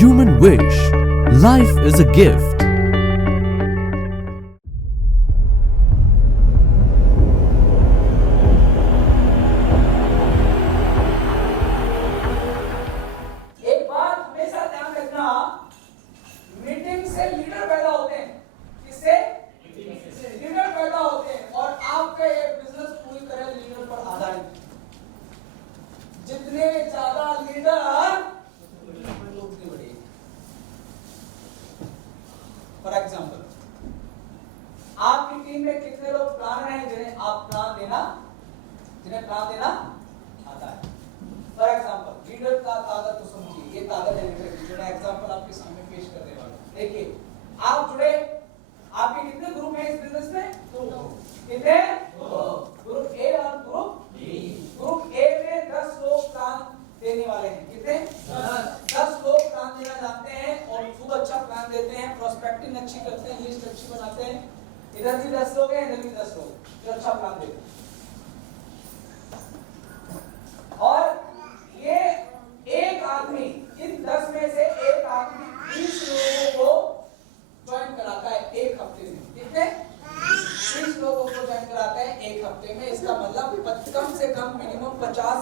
Human wish. Life is a gift. एक बात हमेशा ध्यान रखना, मीटिंग से लीडर पैदा होते हैं। किससे? लीडर पैदा होते हैं। और आपका ये बिजनेस पूरी तरह लीडर पर आधारित है। जितने ज्यादा लीडर उतनी बड़ी। फॉर एग्जाम्पल, आपकी टीम में कितने लोग प्लानर हैं जिन्हें प्लान देना आता है? फॉर एग्जाम्पल, लीडर का ताकत तो समझिए, ये ताकत है लीडर की। जो एग्जाम्पल आपके सामने पेश करने वाला हूं। देखिए, आप जुड़े, आपके कितने ग्रुप हैं इस बिजनेस में? कितने? ग्रुप ए और ग्रुप बी। ग्रुप ए में 10 लोग प्लान देने वाले हैं। कितने? 10 लोग प्लान देना जानते हैं और खूब अच्छा प्लान देते हैं, प्रोस्पेक्टिंग अच्छी करते हैं, लिस्ट अच्छी बनाते हैं। इधर भी 10 लोग हैं, इधर भी 10 लोग जो अच्छा प्लान देते हैं। और ये एक आदमी, इन 10 में से एक आदमी 20 लोगों को ज्वाइन कराता है एक हफ्ते में। कितने? 20 लोगों को ज्वाइन कराता है एक हफ्ते में। इसका मतलब कम से कम मिनिमम 50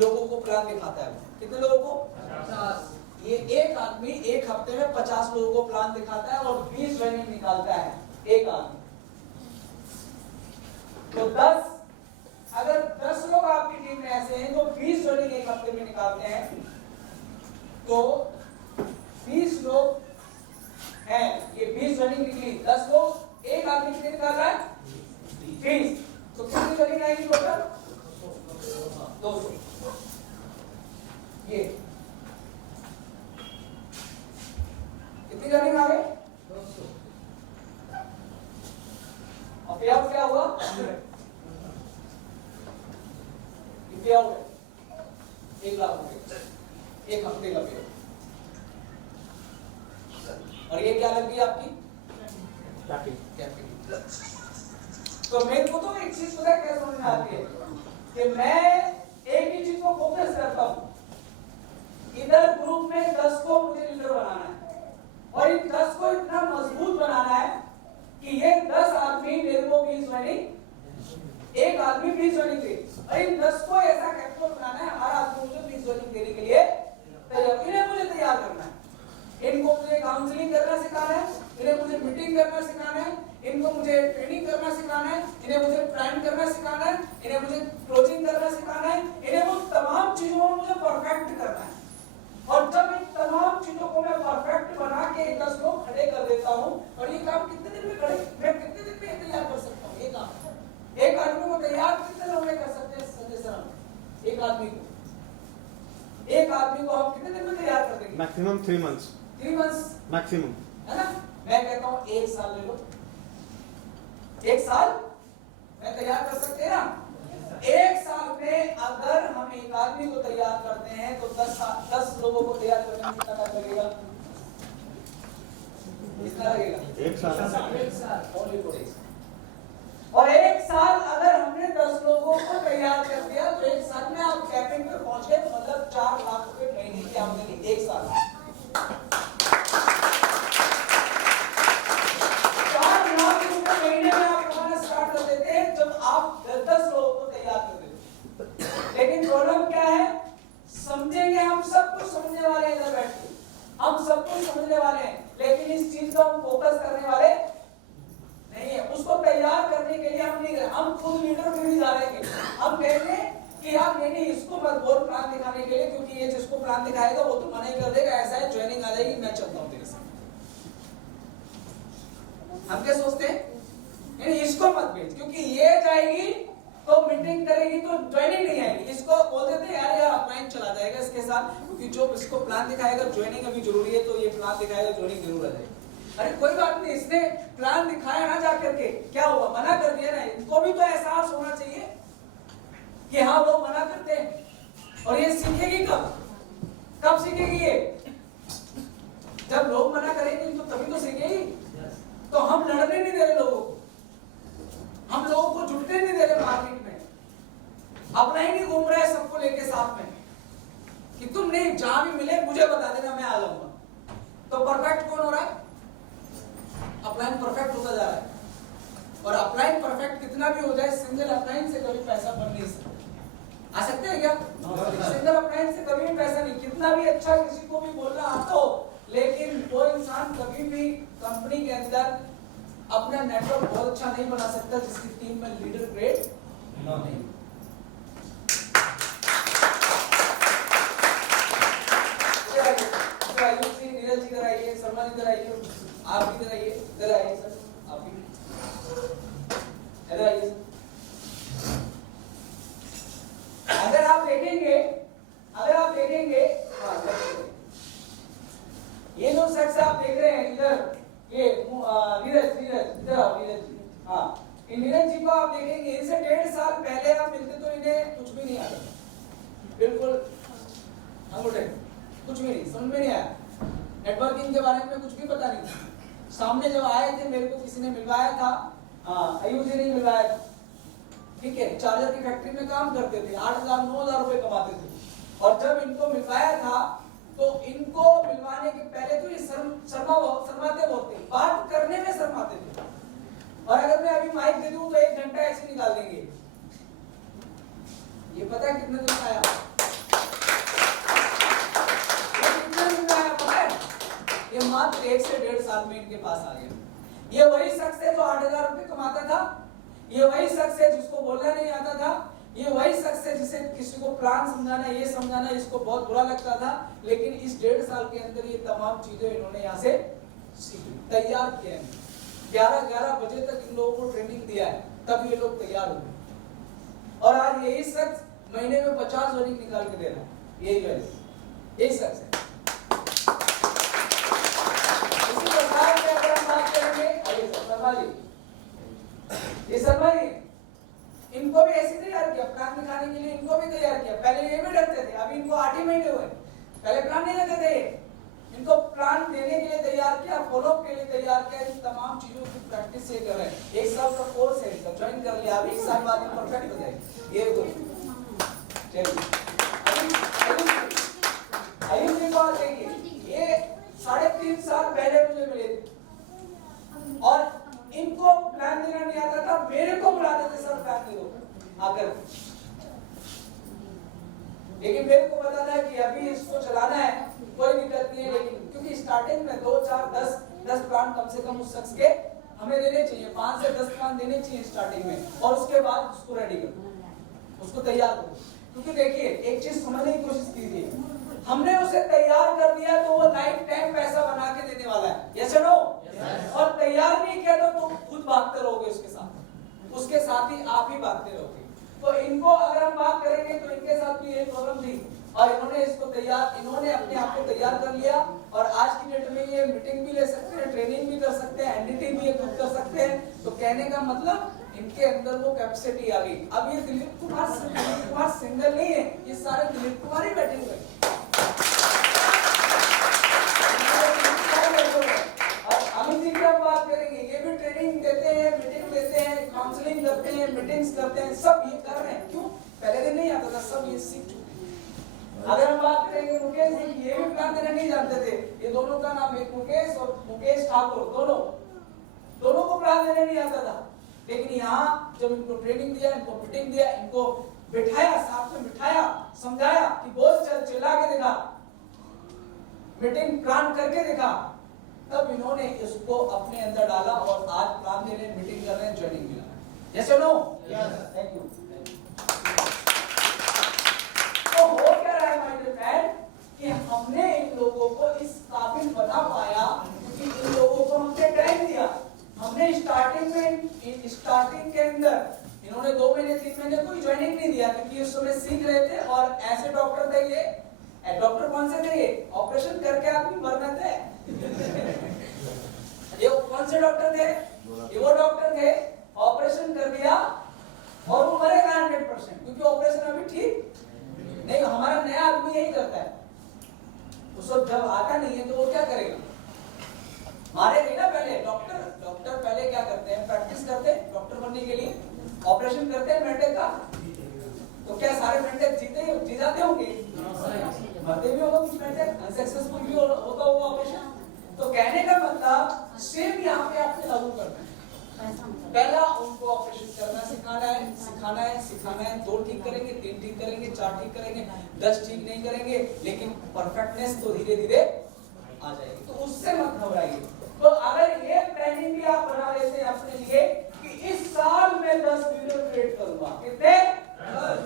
लोगों को प्लान दिखाता है। कितने लोगों को? 50। ये एक आदमी एक हफ्ते में 50 लोगों को प्लान दिखाता है और 20 ज्वाइनिंग निकालता है एक आदमी। तो 10, अगर 10 लोग आपकी टीम में ऐसे हैं तो 20 ज्वाइनिंग एक हफ्ते में निकालते हैं। तो 20 लोग हैं, ये 20 ज्वाइनिंग निकली। 10 लोग, एक आदमी कितने निकाल रहा है? 20। तो कितनी ज्वाइनिंग आएगी टोटल? 200। ये कितनी ज्वाइनिंग आ गई? 200। और पे आउट क्या हुआ? 100। पे आउट 1 लाख रुपए एक हफ्ते का पे। और ये क्या लग गई आपकी? कैपिटल। तो मेरे को तो एक चीज पता है क्या समझ में आती है कि मैं एक ही चीज को फोकस करता हूं। इधर ग्रुप में 10 को मुझे लीडर बनाना है और इन 10 को इतना मजबूत बनाना है कि ये 10 आदमी मेरे को 20 ज्वाइनिंग, एक आदमी 20 ज्वाइनिंग दे। और इन 10 को ऐसा कैपिटल बनाना है, हर आदमी मुझे 20 ज्वाइनिंग देने के लिए तैयार। इन्हें मुझे तैयार करना है। इनको मुझे काउंसलिंग करना सिखाना है, इन्हें मुझे मीटिंग करना सिखाना है, इनको मुझे ट्रेनिंग करना सिखाना है, इन्हें मुझे प्लान करना सिखाना है, इन्हें मुझे क्लोजिंग करना सिखाना है, इन्हें वो तमाम चीजों को मुझे परफेक्ट करना है। और जब इन तमाम चीजों को मैं परफेक्ट बना के 10 लोग खड़े कर देता हूं, और ये काम कितने दिन में खड़े, मैं कितने दिन में तैयार कर सकता हूं? ये काम एक आदमी को तैयार कितने लोग कर सकते हैं? संजय सर, एक आदमी को हम कितने दिन में तैयार कर देंगे? Maximum 3 months। 3 months मैक्सिमम, है ना? मैं कहता हूं 1 साल ले लो। 1 साल मैं तैयार कर सकते हैं ना? 1 साल में अगर हम एक आदमी को तैयार करते हैं तो 10 लोगों को तैयार करने में कितना टाइम लगेगा? कितना लगेगा? 1 साल। 1 साल ओनली फॉर 1 साल। और 1 साल अगर हमने 10 लोगों को तैयार कर दिया तो 1 साल में आप कैपिंग पे पहुंच गए, मतलब 4 लाख रुपए महीने की आमदनी 1 साल में। 4 लाख रुपए महीने में आप कमाना स्टार्ट कर देते हैं जब आप 10 लोगों को तैयार कर देते हैं। लेकिन प्रॉब्लम क्या है? समझेंगे, हम सब कुछ समझने वाले हैं, इधर बैठ के हम सब कुछ समझने वाले हैं, लेकिन इस चीज का हम फोकस करने वाले नहीं है। उसको तैयार करने के लिए हम नहीं गए, हम खुद लीडर में भी जा रहे हैं। हम कहेंगे कि यार नहीं, इसको मत बोल प्लान दिखाने के लिए, क्योंकि ये जिसको प्लान दिखाएगा वो तो मना ही कर देगा, ऐसा है ज्वाइनिंग आ जाएगी, मैं चलता हूँ तेरे साथ। हम क्या सोचते हैं? नहीं, इसको मत भेज, क्योंकि ये जाएगी तो मीटिंग करेगी तो ज्वाइनिंग नहीं आएगी। इसको बोल देते यार अपलाइन चला जाएगा इसके साथ, क्योंकि जो इसको प्लान दिखाएगा ज्वाइनिंग अभी जरूरी है, तो ये प्लान दिखाएगा ज्वाइनिंग जरूर आ जाएगी। अरे कोई बात नहीं, इसने प्लान दिखाया ना जाकर के, क्या हुआ? मना कर दिया ना। इनको भी तो एहसास होना चाहिए कि हाँ वो मना करते हैं। और ये सीखेगी कब सीखेगी? ये जब लोग मना करेंगे तो तभी तो सीखेगी। तो हम लड़ने नहीं दे रहे लोगों को, हम लोगों को जुटने नहीं दे रहे मार्केट में, अपना ही नहीं घूम रहे सबको लेके साथ में कि तुम नहीं, जहां भी मिले मुझे बता देना, मैं आ जाऊंगा। परफेक्ट कौन हो रहा है? अपलाइन परफेक्ट होता जा रहा है, और अपलाइन परफेक्ट कितना भी हो जाए, सिंगल अपलाइन से कभी पैसा बन नहीं सकता। आ सकते हैं क्या? सिंगल अपलाइन से कभी भी पैसा नहीं, कितना भी अच्छा किसी को भी बोलना आता हो, लेकिन वो इंसान कभी भी कंपनी के अंदर अपना नेटवर्क बहुत अच्छा नहीं बना सकता जिसकी टीम में लीडर ग्रेड नहीं। नीरज जी इधर आइए, शर्मा जी इधर आइए, आप इधर आइए, इधर आइए सर, आप भी इधर आइए। अगर आप देखेंगे ये जो शख्स आप देख रहे हैं इधर, ये नीरज इधर आओ नीरज जी। हाँ, नीरज जी को आप देखेंगे, इनसे 1.5 साल पहले आप मिलते तो इन्हें कुछ भी नहीं आता, बिल्कुल अंगूठे, कुछ भी नहीं, समझ में नहीं आया, नेटवर्किंग के बारे में कुछ भी पता नहीं था। सामने जब आए थे, मेरे को किसी ने मिलवाया था, आयुष जी ने मिलवाया था, ठीक है, चार्जर की फैक्ट्री में काम करते थे, 8,000-9,000 रुपए कमाते थे। और जब इनको मिलवाया था तो इनको मिलवाने के पहले तो ये शर्माते बहुत थे, बात करने में शर्माते थे, और अगर मैं अभी माइक दे दूं तो 1 घंटा ऐसे निकाल देंगे। ये पता है कितने दिन आया? ये मात्र 1 से 1.5 साल में इनके पास आ गया। ये वही शख्स है जो 8,000 रुपए कमाता था, ये वही शख्स है जिसको बोलना नहीं आता था, ये वही शख्स है जिसे किसी को प्लान समझाना, ये समझाना इसको बहुत बुरा लगता था, लेकिन इस 1.5 साल के अंदर ये तमाम चीजें इन्होंने यहाँ से सीखी, तैयार किए हैं। 11-11 बजे तक इन लोगों को ट्रेनिंग दिया है, तब ये लोग तैयार हुए, और आज यही शख्स महीने में 50 वर्निंग निकाल के दे रहा है, यही शख्स है। इसी प्रकार से अगर हम बात करेंगे, ये शर्मा जी, इनको भी ऐसे तैयार किया, प्लान दिखाने के लिए इनको भी तैयार किया। पहले ये भी डरते थे, अभी इनको 8 ही महीने हुए, पहले प्लान नहीं देते थे, इनको प्लान देने के लिए तैयार किया, फॉलोअप के लिए तैयार किया। इन तमाम चीजों की प्रैक्टिस से कर रहे हैं। 1 साल का कोर्स है, इनका ज्वाइन कर लिया, अभी 1 साल बाद में परफेक्ट हो जाएगी। ये चलिए आयुष जी बात देखिए, ये 3.5 साल पहले मुझे मिले थे, और इनको प्लान देना नहीं आता था, मेरे को बुलाते थे, सर प्लान दे दो आकर, लेकिन मेरे को पता था कि अभी इसको चलाना है, कोई दिक्कत नहीं है, लेकिन क्योंकि स्टार्टिंग में 2, 4, 10 प्लान कम से कम उस शख्स के हमें देने चाहिए, 5 से 10 प्लान देने चाहिए स्टार्टिंग में, और उसके बाद उसको रेडी करो, उसको तैयार करो। क्योंकि देखिए एक चीज समझने की कोशिश कीजिए, हमने उसे तैयार कर दिया तो वो लाइफ टाइम पैसा बना के देने वाला है, यस और नो? और तैयार नहीं किया तो तुम खुद भागते रहोगे उसके साथ ही आप ही भागते रहोगे। तो इनको अगर हम बात करेंगे तो इनके साथ भी यही प्रॉब्लम थी, और इन्होंने अपने आप को तैयार कर लिया, और आज की डेट में ये मीटिंग भी ले सकते हैं, ट्रेनिंग भी कर सकते हैं, एनडीटी भी ये खुद कर सकते हैं। तो कहने का मतलब इनके अंदर वो कैपेसिटी आ गई। अब ये दिलीप कुमार सिंगल नहीं है, ये सारे दिलीप कुमार ही बैठे हुए हैं। अमित जी की हम बात करेंगे, ये भी ट्रेनिंग देते हैं, मीटिंग देते हैं, काउंसलिंग करते हैं, मीटिंग्स करते हैं, सब ये कर रहे हैं। क्यों? पहले दिन नहीं आता था, सब ये सीख चुके हैं। अगर हम बात करेंगे मुकेश जी, ये भी प्लान देना नहीं जानते थे, ये दोनों का नाम एक मुकेश और मुकेश ठाकुर, दोनों को प्लान देना नहीं आता था, लेकिन यहाँ जब इनको ट्रेनिंग दिया, इनको मीटिंग दिया, इनको बिठाया, साथ में बिठाया, समझाया कि बोल चल, चिल्ला के दिखा, मीटिंग प्लान करके दिखा, तब इन्होंने इसको अपने अंदर डाला, और आज प्लान दे रहे हैं, मीटिंग कर रहे हैं, ज्वाइनिंग मिला। यस और नो? Yes, thank you. तो हो क्या रहा है माय डियर फ्रेंड, कि हमने इन लोगों को इस काबिल बना पाया क्योंकि इन लोगों को हमने टाइम दिया। हमने स्टार्टिंग के अंदर इन्होंने 2 महीने 3 महीने कोई ज्वाइनिंग नहीं दिया, क्योंकि उस समय सीख रहे थे, और ऐसे डॉक्टर थे ये, डॉक्टर कौन से थे ये? ऑपरेशन करके आदमी मरना थे। ये कौन से डॉक्टर थे? ये वो डॉक्टर थे, ऑपरेशन कर दिया और वो मरेगा 100%, क्योंकि ऑपरेशन अभी ठीक नहीं। हमारा नया आदमी यही करता है, उसको जब आता नहीं है तो वो क्या करेगा? मारेगा ना। पहले डॉक्टर पहले क्या करते हैं? प्रैक्टिस करते हैं डॉक्टर बनने के लिए, ऑपरेशन करते हैं मेंढक का, तो क्या सारे मेंढक जी जाते होंगे? मरते भी होगा कुछ मेंढक, अनसक्सेसफुल भी होता होगा ऑपरेशन। तो कहने का मतलब सेम यहाँ पे आपने लागू करना है। पहला उनको ऑपरेशन करना सिखाना है 2 ठीक करेंगे, 3 ठीक करेंगे, 4 ठीक करेंगे, 10 ठीक नहीं करेंगे, लेकिन परफेक्टनेस तो धीरे धीरे आ जाएगी। तो उससे मत घबराइए। तो अगर ये प्लानिंग भी आप बना लेते हैं अपने लिए कि इस साल में 10 लीडर क्रिएट करूंगा, कितने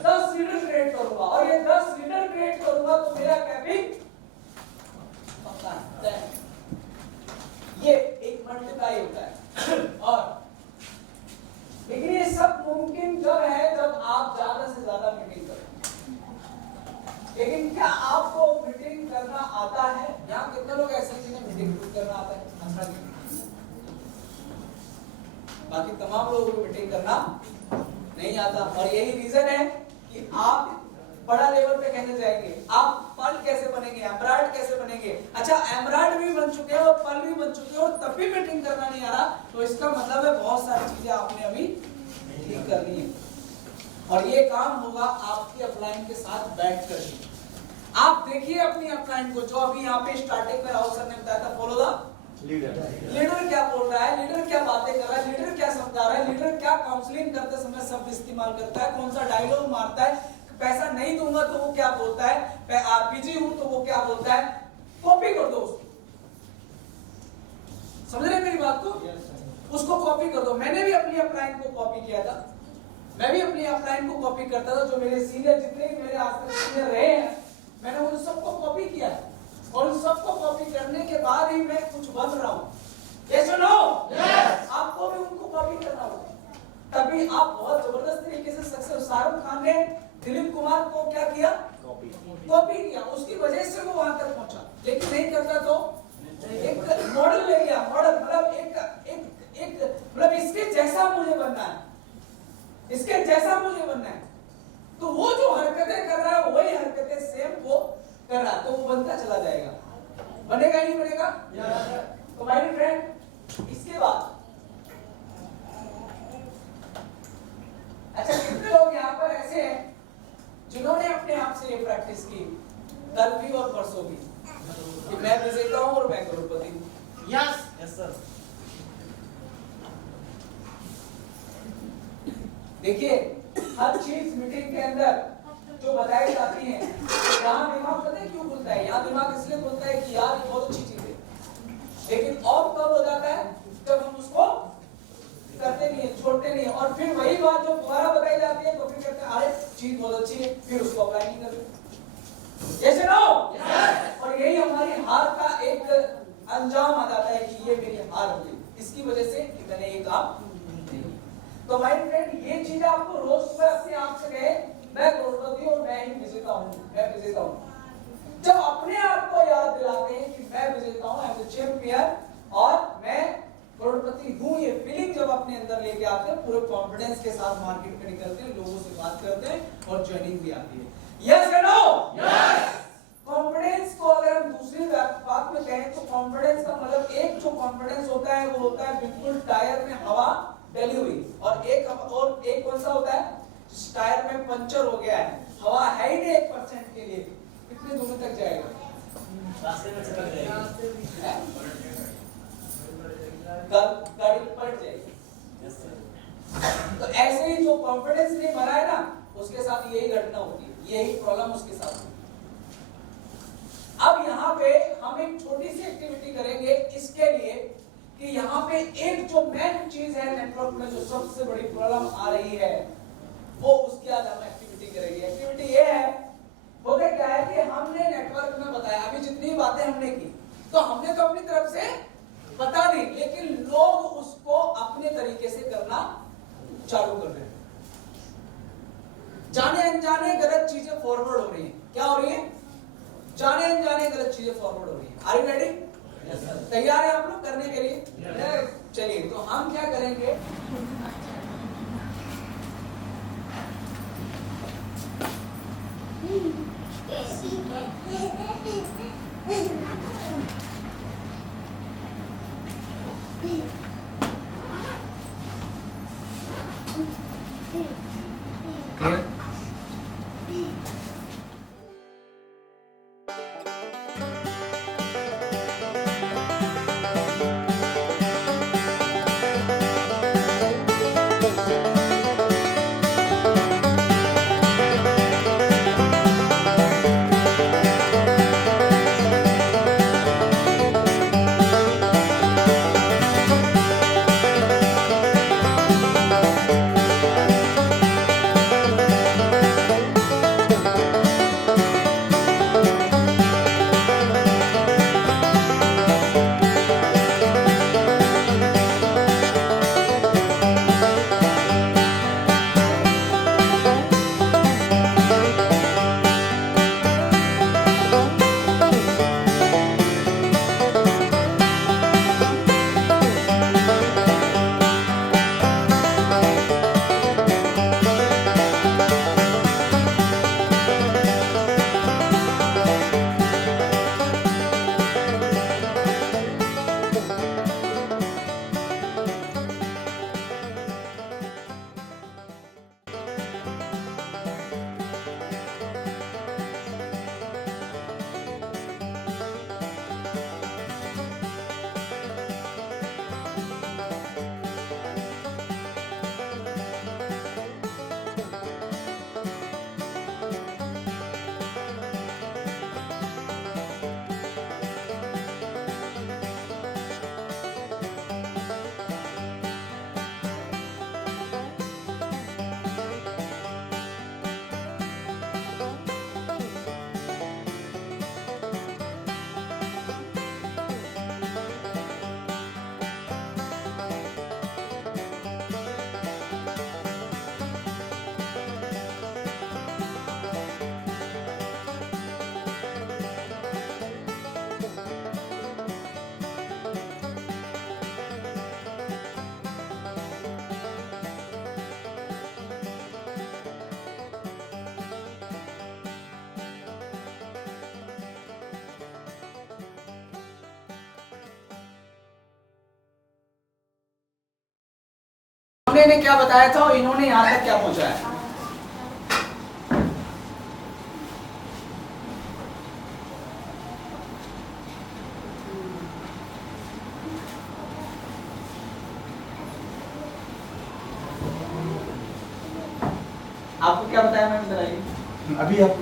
10 लीडर क्रिएट करूंगा, और ये 10 लीडर क्रिएट करूंगा तो मेरा कैपिंग पक्का है। ये एक मल्टीप्लाई होता है। और लेकिन ये सब मुमकिन जब है जब आप ज्यादा से ज्यादा मीटिंग करें। लेकिन क्या आपको मीटिंग करना आता है? यहाँ कितने लोग ऐसे जिन्हें मीटिंग करना आता है? बाकी तमाम लोगों को मीटिंग करना नहीं आता। और यही रीजन है कि आप बड़ा लेवल पे कहने जाएंगे, आप पर्ल कैसे बनेंगे, एमराल्ड कैसे बनेंगे। अच्छा, एमराल्ड भी बन चुके हो और पर्ल भी बन चुके हो और तब भी मीटिंग करना नहीं आ रहा, तो इसका मतलब है बहुत सारी चीजें आपने अभी ठीक करनी है। और ये काम होगा आपकी अपलाइन के साथ बैठ कर। आप देखिए अपनी अपलाइन को, जो अभी यहाँ पे स्टार्टिंग में राहुल सर ने बताया था, फॉलो द लीडर क्या बोल रहा है, लीडर क्या बातें कर रहा है, लीडर क्या समझा रहा है, लीडर क्या काउंसलिंग करते समय शब्द इस्तेमाल करता है, कौन सा डायलॉग मारता है, पैसा नहीं दूंगा तो वो क्या बोलता है, बिजी हूं तो वो क्या बोलता है। कॉपी कर दो उसको। समझ रहे मेरी बात को? उसको कॉपी कर दो। मैंने भी अपनी अपलाइन को कॉपी किया था। मैं भी अपनी अपलाइन को कॉपी करता था। जो मेरे सीनियर, जितने भी मेरे आज तक सीनियर रहे हैं, मैंने उन सबको कॉपी किया है। और उन सबको कॉपी करने के बाद ही मैं कुछ बन रहा हूँ। ये सुनो, आपको भी उनको कॉपी करना होगा, तभी आप बहुत जबरदस्त तरीके से सक्सेस। शाहरुख खान ने दिलीप कुमार को क्या किया? कॉपी किया। उसकी वजह से वो वहां तक पहुंचा। लेकिन नहीं करता तो एक मॉडल ले लिया। मॉडल मतलब एक मतलब इसके जैसा मुझे बनना है, इसके जैसा मुझे बनना है। तो वो जो हरकतें कर रहा है वही हरकतें सेम वो कर रहा, तो वो बनता चला जाएगा। बनेगा ही बनेगा। तो माय फ्रेंड, इसके बाद अच्छा, कितने लोग यहाँ पर ऐसे हैं जिन्होंने अपने आप से ये प्रैक्टिस की कल भी और परसों भी कि मैं विजेता हूं और मैं करोड़पति हूं? Yes sir. देखिए, हर चीज मीटिंग के अंदर जो बताई जाती है, यहाँ दिमाग पता है क्यों खुलता है? यहाँ दिमाग इसलिए खुलता है कि यार ये बहुत अच्छी चीज है। लेकिन ऑफ कब हो जाता है? जब हम उसको करते नहीं है, छोड़ते नहीं है। और फिर वही बात जो दोबारा बताई जाती है तो फिर कहते हैं अरे चीज बहुत अच्छी है, फिर उसको अप्लाई नहीं करते। जैसे नो, और यही हमारी हार का एक अंजाम आ जाता है कि ये मेरी हार हो गई, इसकी वजह से कि मैंने ये काम नहीं। तो माय फ्रेंड, ये चीज आपको रोज में अपने आप से कहे मैं करोड़पति हूं, मैं ही विजेता हूं, मैं विजेता हूं। जब अपने आप को याद दिलाते हैं कि मैं विजेता हूं, आई एम द चैंपियन और मैं करोड़पति हूं, ये फीलिंग जब अपने अंदर लेके आते हैं, पूरे कॉन्फिडेंस के साथ मार्केट में निकलते हैं, लोगों से बात करते हैं और ज्वाइनिंग भी आती है। यस या नो? यस। कॉन्फिडेंस को अगर हम दूसरी बात में कहें तो कॉन्फिडेंस का मतलब एक जो कॉन्फिडेंस होता है वो होता है बिल्कुल टायर में हवा डली हुई, और एक कौन सा होता है? टायर में पंचर हो गया है, हवा है ही नहीं 1% के लिए, कितने दूर तक जाएगा? रास्ते में चला जाएगा, गाड़ी पलट जाएगी। तो ऐसे ही जो कॉन्फिडेंस नहीं भरा है ना, उसके साथ यही घटना होती है, यही प्रॉब्लम उसके साथ है। अब यहाँ पे हम एक छोटी सी एक्टिविटी करेंगे इसके लिए कि यहाँ पे एक जो मेन चीज है नेटवर्क में, जो सबसे बड़ी प्रॉब्लम आ रही है, वो उसकी आज हम एक्टिविटी करेंगे। एक्टिविटी ये है, होता क्या है कि हमने नेटवर्क में बताया, अभी जितनी बातें हमने की तो हमने तो अपनी तरफ से बता दी, लेकिन लोग उसको अपने तरीके से करना चालू कर रहे हैं। जाने अनजाने गलत चीजें फॉरवर्ड हो रही हैं। क्या हो रही है? जाने अनजाने गलत चीजें फॉरवर्ड हो रही हैं। Are you ready? तैयार है आप लोग करने के लिए? चलिए, तो हम क्या करेंगे, हमने इन्हें क्या बताया था और इन्होंने यहाँ तक क्या पहुंचाया। आपको क्या बताया मैम, बताइए अभी आप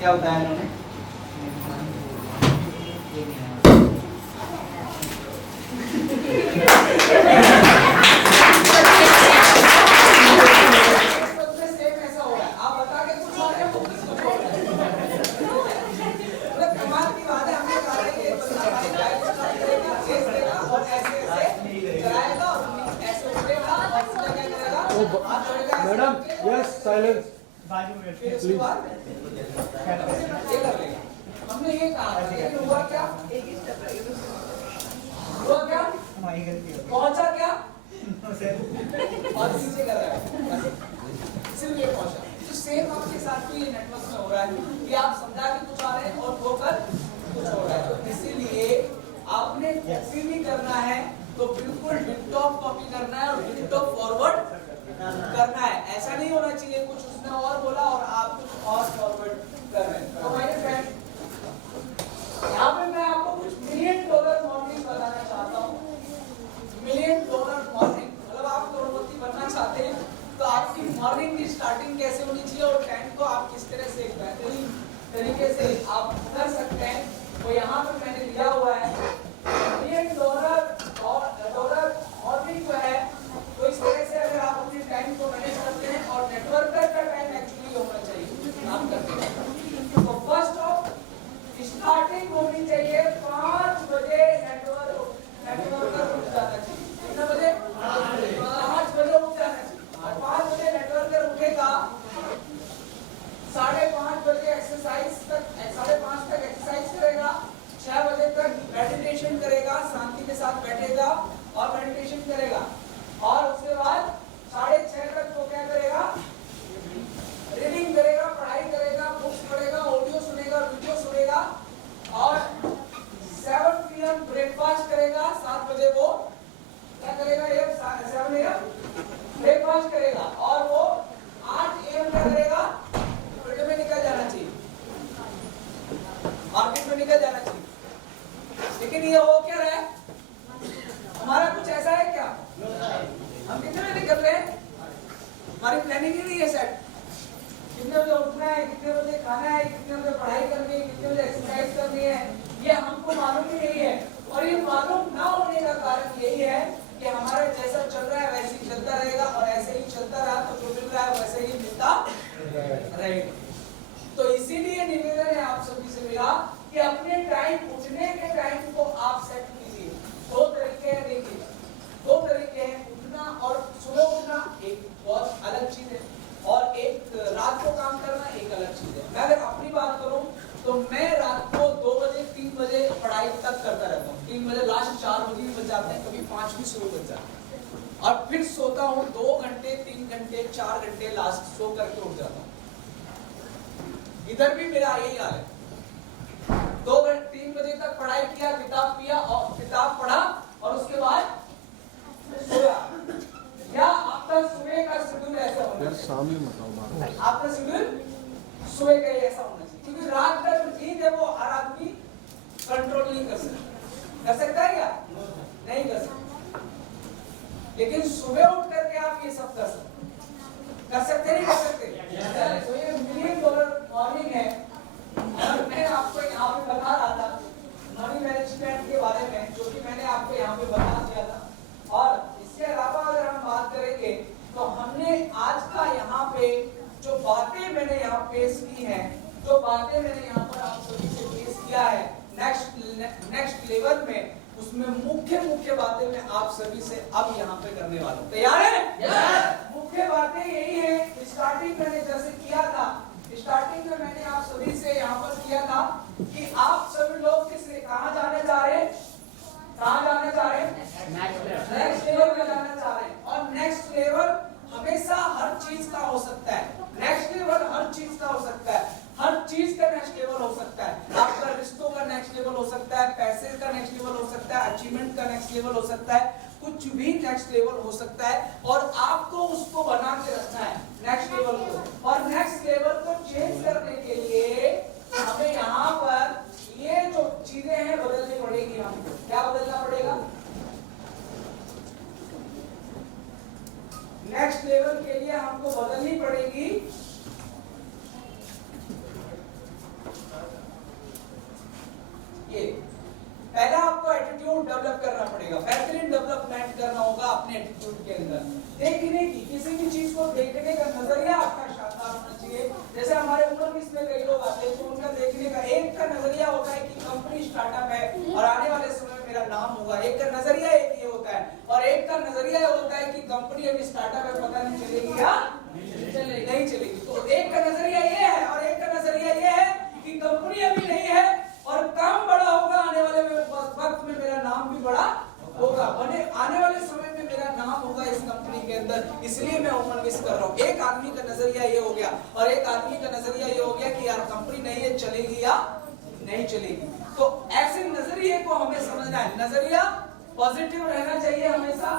क्या बताया इन्होंने। मैडम यस साइलेंस हमने ये कहा हुआ क्या, हुआ क्या, पहुंचा क्या और नीचे कर रहा है, सिर्फ ये पहुंचा। तो सेम आपके साथ भी ये नेटवर्क में हो रहा है कि आप समझा के कुछ आ रहे हैं और होकर कुछ हो रहा है। तो इसीलिए आपने कॉपी भी करना है तो बिल्कुल टिप-टॉप कॉपी करना है और टिप-टॉप फॉरवर्ड करना है। ऐसा नहीं होना चाहिए कुछ उसने और बोला और आप कुछ और फॉरवर्ड कर रहे हैं। तो माय फ्रेंड, यहाँ पे मैं आपको कुछ $1 मिलियन मॉर्निंग बताना चाहता हूँ। $1 मिलियन मॉर्निंग मतलब आप करोड़पति बनना चाहते हैं तो आपकी मॉर्निंग की स्टार्टिंग कैसे होनी चाहिए और टाइम को आप किस तरह से एक बेहतरीन तरीके से आप कर सकते हैं। तो यहाँ पे मैंने लिया हुआ है $1 मिलियन मॉर्निंग जो है, तो इस तरह से अगर आप अपने टाइम को मैनेज करते हैं और नेटवर्कर का टाइम एक्चुअली होना चाहिए काम करते हैं। तो फर्स्ट ऑफ स्टार्टिंग होनी चाहिए 5 बजे, नेटवर्कर उठ जाना चाहिए। कितने बजे? 5 बजे उठ जाना चाहिए। और 5 बजे नेटवर्कर उठेगा, 5:30 बजे एक्सरसाइज तक, 5:30 तक एक्सरसाइज करेगा, 6 बजे तक मेडिटेशन करेगा, शांति के साथ बैठेगा और मेडिटेशन करेगा। और उसके बाद 6:30 तक वो क्या करेगा, रीडिंग करेगा, पढ़ाई करेगा, बुक्स पढ़ेगा, ऑडियो सुनेगा, वीडियो सुनेगा और 7 PM ब्रेकफास्ट करेगा। 7 बजे वो क्या करेगा, ये 7 AM ब्रेकफास्ट करेगा और वो 8 AM क्या करेगा, फील्ड में निकल जाना चाहिए, मार्केट में निकल जाना चाहिए। लेकिन ये हो क्या रहा है, हमारा कुछ ऐसा है क्या, हम कितने बजे निकल रहे हैं, हमारी प्लानिंग ही नहीं है सेट। कितने बजे उठना है, कितने बजे खाना है, कितने बजे पढ़ाई करनी है, कितने बजे एक्सरसाइज करनी है, ये हमको मालूम ही नहीं है। और ये मालूम ना होने का कारण यही है कि हमारा जैसा चल रहा है वैसे ही चलता रहेगा और ऐसे ही चलता रहा तो जो मिल रहा है वैसे ही मिलता रहेगा। तो इसीलिए निवेदन है आप सभी से मेरा कि अपने टाइम, उठने के टाइम को आप सेट कीजिए। 2 तरीके हैं, देखिए 2 तरीके हैं, उठना और सुबह उठना एक बहुत अलग चीज है और एक रात को काम करना एक अलग चीज है। मैं अगर अपनी बात करूं तो मैं रात को 2 बजे 3 बजे पढ़ाई तक करता रहता हूँ। 3 बजे लास्ट 4 बजे भी बज जाते हैं, कभी 5 भी सुबह बज जाते हैं और फिर सोता हूँ 2 घंटे 3 घंटे 4 घंटे लास्ट सो करके उठ जाता हूँ। इधर भी मेरा यही हाल है, 2-3 बजे तक पढ़ाई किया, किताब पिया और किताब पढ़ा और उसके बाद सोया। या आपका सुबह का शेड्यूल ऐसा होना चाहिए, आपका शेड्यूल सुबह का ऐसा होना चाहिए, क्योंकि रात का जो नींद है वो हर आदमी कंट्रोल नहीं कर सकता। कर सकता है क्या? नहीं कर सकता। लेकिन सुबह उठ करके आप ये सब कर सकते, कर सकते नहीं कर सकते? तो ये $1 मिलियन मॉर्निंग है और मैं आपको यहाँ पे बता रहा था मनी मैनेजमेंट के बारे में, जो कि मैंने आपको यहाँ पे बता दिया था। और इसके अलावा अगर हम बात करेंगे तो हमने आज का यहाँ पे जो बातें मैंने यहाँ पेश की हैं, जो बातें मैंने यहाँ पर आप सभी से पेश किया है नेक्स्ट लेवल में, उसमें मुख्य बातें मैं आप सभी से अब यहाँ पे करने वाला हूँ। तैयार है? मुख्य बातें यही है, स्टार्टिंग मैंने जैसे किया था, स्टार्टिंग में मैंने आप सभी से यहाँ पर किया था कि आप सभी लोग कहाँ जाने जा रहे हैं, कहाँ जाने जा रहे हैं, नेक्स्ट लेवल में जाना चाह रहे हैं। और नेक्स्ट लेवल हमेशा हर चीज का हो सकता है, नेक्स्ट लेवल हर चीज का हो सकता है, हर चीज का नेक्स्ट लेवल हो सकता है। आपका रिश्तों का नेक्स्ट लेवल हो सकता है, पैसे का नेक्स्ट लेवल हो सकता है, अचीवमेंट का नेक्स्ट लेवल हो सकता है, कुछ भी नेक्स्ट लेवल हो सकता है और आपको उसको बना के रखना है नेक्स्ट लेवल को। और नेक्स्ट लेवल को चेंज करने के लिए हमें यहाँ पर ये जो चीजें हैं बदलनी पड़ेगी। हमको क्या बदलना पड़ेगा? नेक्स्ट लेवल के लिए हमको बदलनी पड़ेगी ये। पहला आपको एटीट्यूड डेवलप करना पड़ेगा, बेहतरीन डेवलपमेंट करना होगा अपने एटीट्यूड के अंदर। देखने की, किसी भी चीज को देखने का नजरिया आपका शानदार होना चाहिए। जैसे हमारे उम्र में इसमें कई लोग आते हैं तो उनका देखने का एक का नजरिया होता है कि कंपनी स्टार्टअप है और आने वाले समय में मेरा नाम होगा। एक का नजरिया एक ये होता है और एक का नजरिया ये होता है कि कंपनी अभी स्टार्टअप है, पता नहीं चलेगी या नहीं चलेगी। तो एक का नजरिया ये है और एक का नजरिया ये है कि कंपनी अभी नहीं है और काम बड़ा होगा, आने वाले वक्त में मेरा नाम भी बड़ा होगा, आने वाले समय में मेरा नाम होगा इस कंपनी के अंदर, इसलिए मैं ओपन मिस कर रहा हूँ। एक आदमी का नजरिया ये हो गया और एक आदमी का नजरिया ये हो गया कि यार कंपनी नहीं है, चलेगी या नहीं चलेगी। तो ऐसे नजरिए को हमें समझना है। नजरिया पॉजिटिव रहना चाहिए हमेशा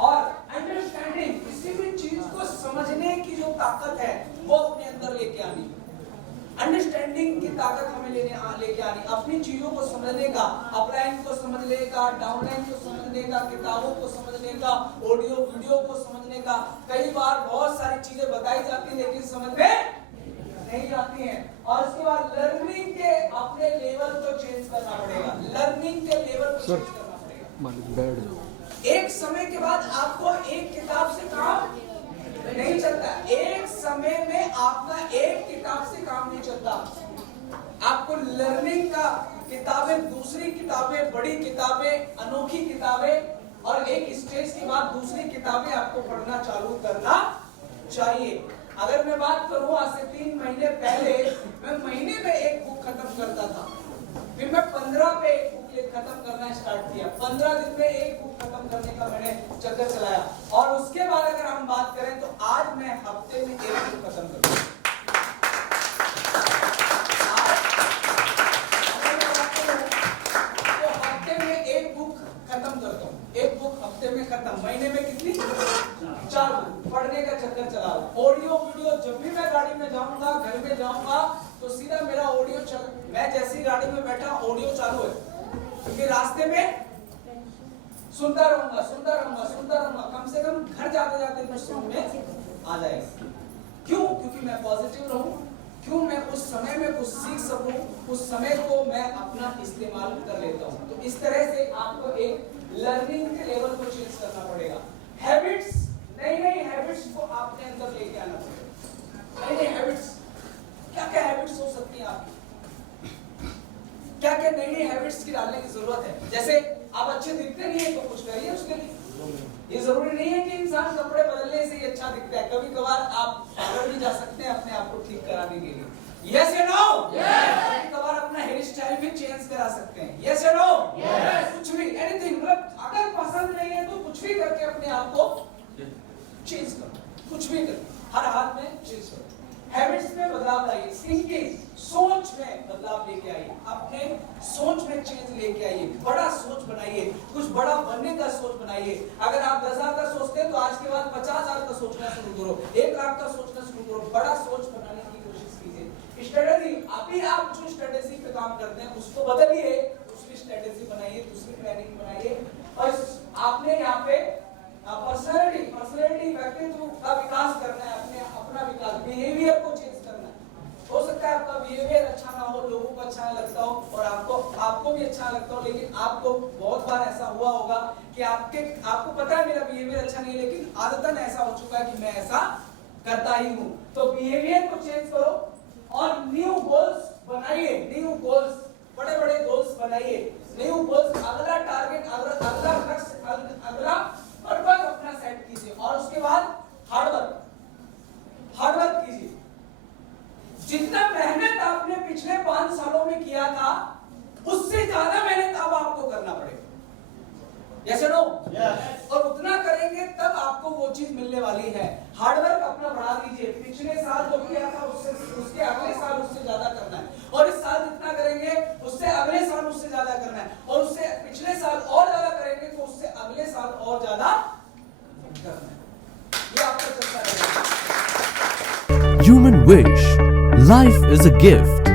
और अंडरस्टैंडिंग, किसी भी चीज को समझने की जो ताकत है वो अपने अंदर लेके आनी। अंडरस्टैंडिंग की ताकत हमें लेके आनी, अपनी चीजों को समझने का, अपलाइन को समझने का, डाउनलाइन को समझने का, किताबों को समझने का, ऑडियो वीडियो को समझने का। कई बार बहुत सारी चीजें बताई जाती है लेकिन समझ में नहीं आती हैं। और उसके बाद लर्निंग के अपने लेवल को चेंज करना पड़ेगा, लर्निंग के लेवल को चेंज करना पड़ेगा। एक समय के बाद आपको एक किताब से काम नहीं चलता, एक समय में आपका एक किताब से काम नहीं चलता। आपको लर्निंग का किताबें, दूसरी किताबें, बड़ी किताबें, अनोखी किताबें और एक स्टेज के बाद दूसरी किताबें आपको पढ़ना चालू करना चाहिए। अगर मैं बात करूं आज से 3 महीने पहले मैं महीने में एक बुक खत्म करता था, फिर मैं 15 पे एक बुक खत्म करना स्टार्ट किया, 15 दिन में एक बुक खत्म करने का मैंने चक्कर चलाया और उसके बाद अगर हम बात करें तो आज मैं हफ्ते में एक बुक खत्म करता हूं। तो हफ्ते में एक बुक खत्म करता हूँ, एक बुक हफ्ते में खत्म, महीने में कितनी? 4 बुक पढ़ने का चक्कर चला रहा हूं। ऑडियो वीडियो, जब भी मैं गाड़ी में जाऊंगा, घर में जाऊंगा तो सीधा मेरा ऑडियो चल, मैं जैसी गाड़ी में बैठा ऑडियो चालू है क्योंकि रास्ते में सुनता रहूंगा, कम से कम घर जाते जाते मैं सुन में आ जाएगा। क्यों? क्योंकि मैं पॉजिटिव रहूं, क्यों मैं उस समय में कुछ सीख सकूं, उस समय को मैं अपना इस्तेमाल कर लेता हूं। तो इस तरह से आपको एक लर्निंग के लेवल को चेंज करना पड़ेगा। हैबिट्स, नई हैबिट्स को आपने अंदर लेके आना पड़ेगा। नई हैबिट्स, क्या क्या हैबिट्स हो सकती है आपकी, क्या क्या नई हैबिट्स की डालने की जरूरत है। जैसे आप अच्छे दिखते नहीं है तो कुछ करिए उसके लिए। ये जरूरी नहीं है कि इंसान कपड़े बदलने से ही अच्छा दिखता है, कभी कभार आप पार्लर भी जा सकते हैं अपने आप को ठीक कराने के लिए। यस या नो? कभी कभार अपना हेयर स्टाइल भी चेंज करा सकते हैं। यस या नो? कुछ भी, एनीथिंग, मतलब अगर पसंद नहीं है तो कुछ भी करके अपने आप को चेंज करो, कुछ भी करो, हर हाथ में चेंज करो। हैबिट्स में बदलाव लाइए, थिंकिंग, सोच में बदलाव लेके आइए, अपने सोच में चेंज लेके आइए, बड़ा सोच बनाइए, कुछ बड़ा बनने का सोच बनाइए। अगर आप 10,000 का सोचते हैं तो आज के बाद 50,000 का सोचना शुरू करो, 1 लाख का सोचना शुरू करो, बड़ा सोच बनाने की कोशिश कीजिए। स्ट्रेटेजी, अभी आप जो स्ट्रेटेजी पे काम करते हैं उसको बदलिए, दूसरी स्ट्रेटेजी बनाइए, दूसरी प्लानिंग बनाइए। और आपने यहाँ पे पर्सनैलिटी व्यक्तित्व का विकास करना है, अपना विकास, बिहेवियर को चेंज करना है। हो सकता है आपका बिहेवियर अच्छा ना हो, लोगों को अच्छा लगता हो और आपको भी अच्छा लगता हो, लेकिन आपको बहुत बार ऐसा हुआ होगा कि आपको पता है मेरा बिहेवियर अच्छा नहीं है लेकिन आदतन ऐसा हो चुका है कि मैं ऐसा करता ही हूँ। तो बिहेवियर को चेंज करो और न्यू गोल्स बनाइए, न्यू गोल्स, बड़े बड़े गोल्स बनाइए, न्यू गोल्स, अगला टारगेट, अगला लक्ष्य, अगला पर्पस अपना सेट कीजिए। और उसके बाद हार्डवर्क कीजिए। जितना मेहनत आपने पिछले 5 सालों में किया था उससे ज्यादा मेहनत अब आपको करना पड़ेगा। यस और नो? यस। और उतना करेंगे तब आपको वो चीज मिलने वाली है। हार्डवर्क अपना बढ़ा दीजिए, पिछले साल जो किया था उसके अगले साल उससे ज्यादा करना है, और इस साल जितना करेंगे उससे अगले साल उससे ज्यादा करना है, और उससे पिछले साल और ज्यादा करेंगे तो उससे अगले साल और human wish. Life is a gift.